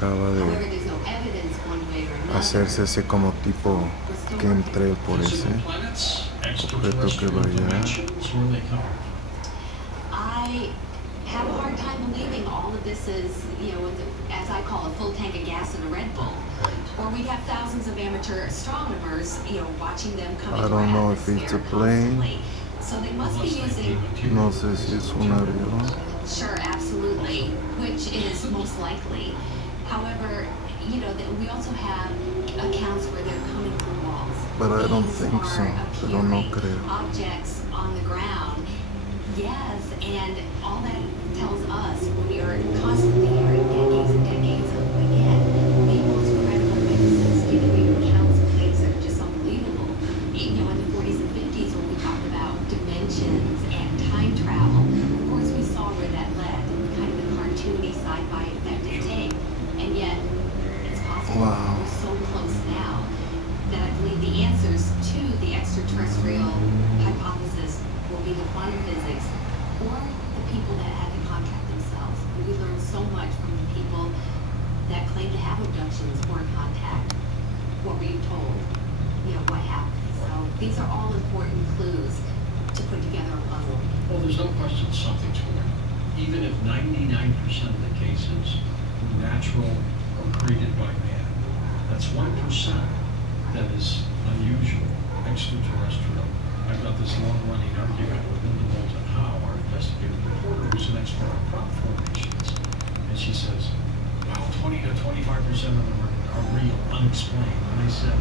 acaba de hacerse ese como tipo que entré por ese objeto que vaya. I have a hard time believing all of this is, as I call a full tank of gas in a Red Bull. Or we have thousands of amateur astronomers, watching them come into our I don't know if it's a plane. So they must be using... No sé si es un avión. Sure, absolutely, which is most likely. However, we also have accounts where they're coming through walls. But I don't think so. Pero no creo. Objects on the ground. Yes, and all that tells us we are constantly hearing decades and decades of, again, the most credible witnesses giving you accounts of things that are just unbelievable. In the 40s and 50s when we talked about dimensions and time travel, of course we saw where that led, kind of the cartoony sci-fi effect it takes. And yet, it's possible we're so close now that I believe the answers to the extraterrestrial hypothesis will be the quantum physics or the people that had to contact themselves. We learned so much from the people that claim to have abductions or contact. What were you told? What happened? So these are all important clues to put together a puzzle. Well, there's no question something's going on. Even if 99% of the cases were natural or created by man, that's 1% that is unusual, extraterrestrial. I've got this long-running argument with Linda Moulton Howe, our investigative reporter, who's an expert on prop formations. And she says, well, 20 to 25% of them are real, unexplained. And I said,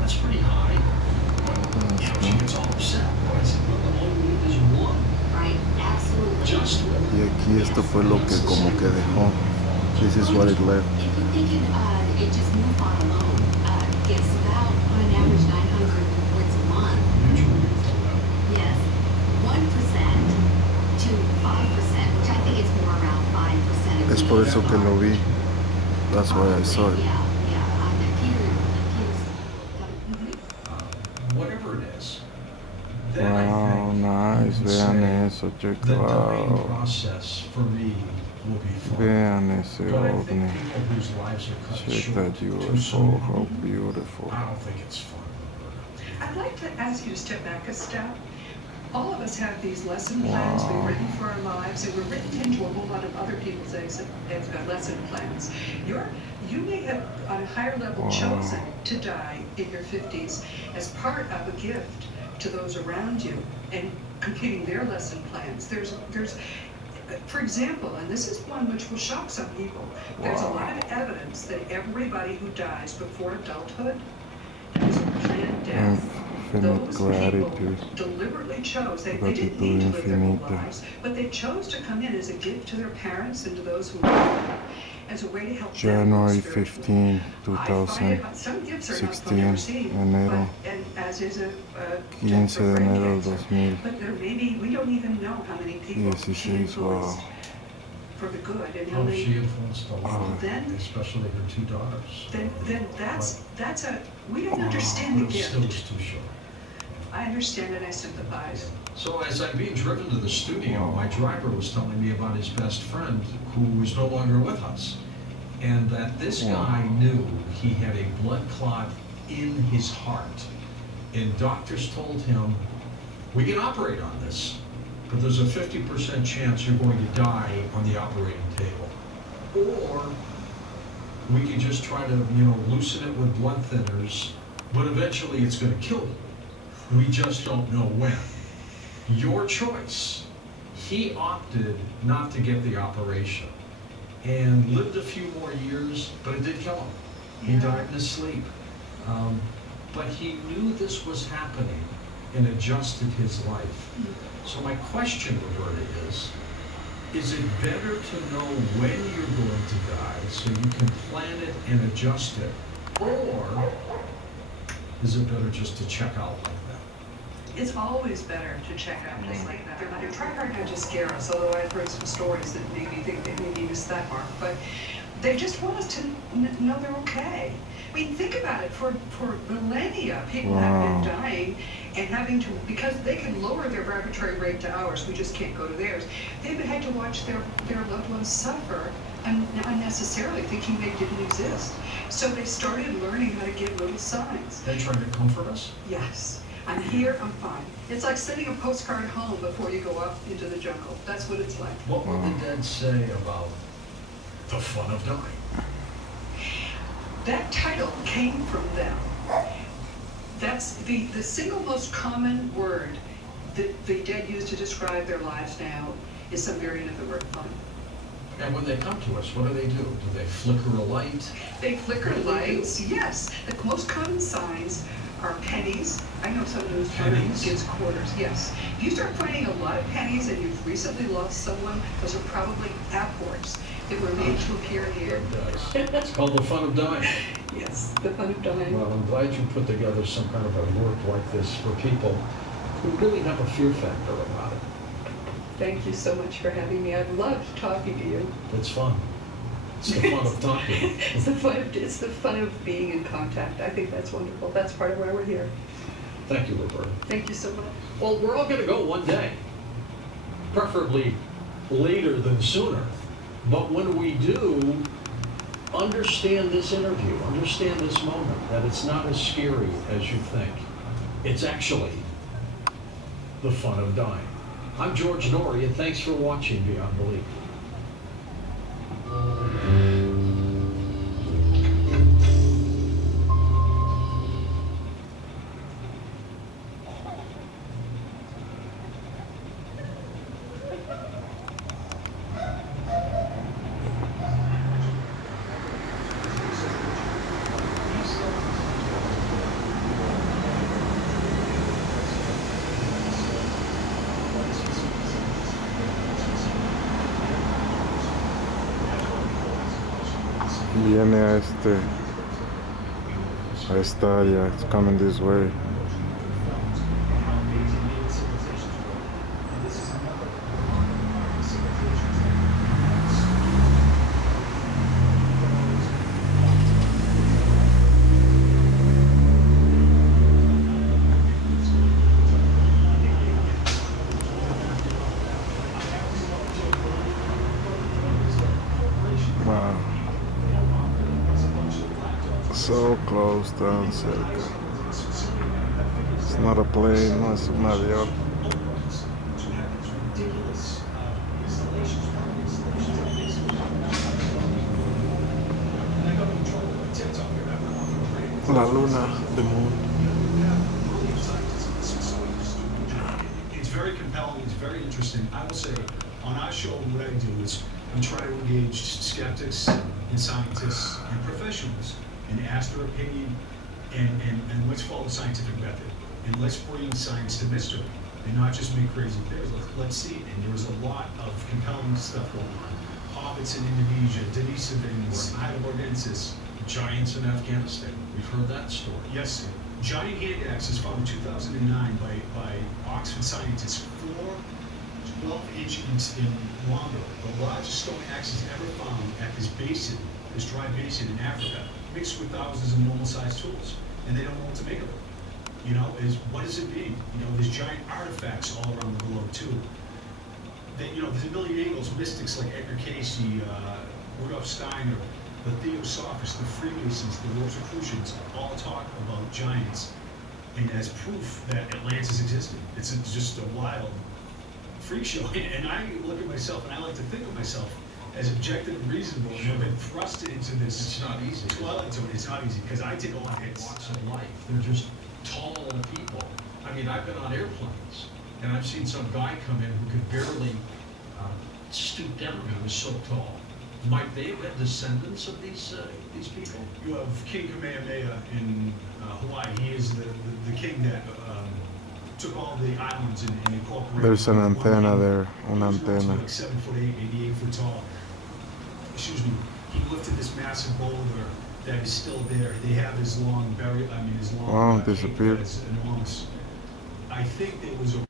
that's pretty high. But, she gets all upset. I said, well, the only need is one. Right, absolutely. Just one. Y aquí esto fue lo que como que dejó. This is what it left. If you think it just MUFON alone gets about, on an average, 900 reports a month. Yes, 1% to 5%, which I think is more around 5%. Es por eso que lo vi. That's why I saw it. Whatever it is. Wow, nice. Vean eso, check it out. Process for me will be fun. Vean ese ovni. Whose lives are cut Check short that too UFO, soon. how beautiful. I don't think it's fun. I'd like to ask you to step back a step. All of us have these lesson plans we've written for our lives, and we're written into a whole lot of other people's lesson plans. You may have, on a higher level, chosen to die in your 50s as part of a gift to those around you and completing their lesson plans. There's, for example, and this is one which will shock some people, there's a lot of evidence that everybody who dies before adulthood has a planned death. Those people deliberately chose, they didn't need to live their whole lives, but they chose to come in as a gift to their parents and to those who love them, as a way to help January them 15, 2016, enero, 15 de enero del 2000. But there may be, we don't even know how many people she influenced for the good, and how many. She influenced a lot, especially her two daughters. Then that's a, we don't understand the gift. Still is too short. I understand and I sympathize. So as I'm being driven to the studio, my driver was telling me about his best friend who was no longer with us. And that this guy knew he had a blood clot in his heart. And doctors told him, we can operate on this, but there's a 50% chance you're going to die on the operating table. Or we can just try to, loosen it with blood thinners, but eventually it's going to kill you. We just don't know when. Your choice. He opted not to get the operation and lived a few more years, but it did kill him. He died in his sleep. But he knew this was happening and adjusted his life. So my question, Roberta, is it better to know when you're going to die so you can plan it and adjust it? Or is it better just to check out like that? It's always better to check out just like that. They're trying hard not to scare us, although I've heard some stories that make me think they maybe missed that mark. But they just want us to know they're okay. I mean, think about it. For millennia, people have been dying and having to, because they can lower their vibratory rate to ours, we just can't go to theirs. They've had to watch their loved ones suffer unnecessarily, thinking they didn't exist. So they started learning how to give little signs. They trying to comfort us? Yes, I'm here, I'm fine. It's like sending a postcard home before you go up into the jungle. That's what it's like. What would the dead say about the fun of dying? That title came from them. That's the single most common word that the dead use to describe their lives now is some variant of the word fun. And when they come to us, what do? Do they flicker a light? They flicker lights, yes. The most common signs are pennies. I know someone who's Pennies? gives quarters, yes. If you start finding a lot of pennies and you've recently lost someone, those are probably apports that were made to appear here. It does. It's called the fun of dying. Yes, the fun of dying. Well, I'm glad you put together some kind of a work like this for people who really have a fear factor about it. Thank you so much for having me. I've loved talking to you. It's fun. It's the fun of talking. It's the fun of being in contact. I think that's wonderful. That's part of why we're here. Thank you, Roberta. Thank you so much. Well, we're all going to go one day, preferably later than sooner. But when we do, understand this interview, understand this moment, that it's not as scary as you think. It's actually the fun of dying. I'm George Norrie, and thanks for watching Beyond Belief. Viene a esta área. It's coming this way. Wow. So close, tan cerca. It's not a plane, no es un avión. La luna, the moon. It's very compelling, it's very interesting. I will say, on our show, what I do is we try to engage skeptics and scientists and professionals and ask their opinion and let's follow the scientific method. And let's bring science to mystery and not just make crazy theories. Let's see it. And there was a lot of compelling stuff going on. Hobbits in Indonesia, Denisovans, Heidelbergensis. Giants in Afghanistan. We've heard that story. Yes, giant hand axe is found in 2009 by Oxford scientists, 12 inches in longer, the largest stone axes ever found at this basin, this dry basin in Africa, mixed with thousands of normal-sized tools, and they don't know what to make of it. You know, what does it mean? You know, there's giant artifacts all around the globe too. You know, there's a million angles, mystics like Edgar Cayce, Rudolf Steiner, the Theosophists, the Freemasons, the Rosicrucians, all talk about giants, and as proof that Atlantis existed. It's just a wild freak show. And I look at myself, and I like to think of myself as objective and reasonable. Sure. I've been thrusted into this. It's not easy. Twilight zone. It's not easy because I take a lot of hits. Walks of life. They're just tall people. I mean, I've been on airplanes, and I've seen some guy come in who could barely stoop down. He was so tall. Might they have had descendants of these people? You have King Kamehameha in Hawaii. He is the king that took all the islands and incorporated. There's an antenna there, una antena. Like 7'8", 88 foot tall. Excuse me. He lifted this massive boulder that is still there. They have his long Wow, cave disappeared. that is enormous. I think there was a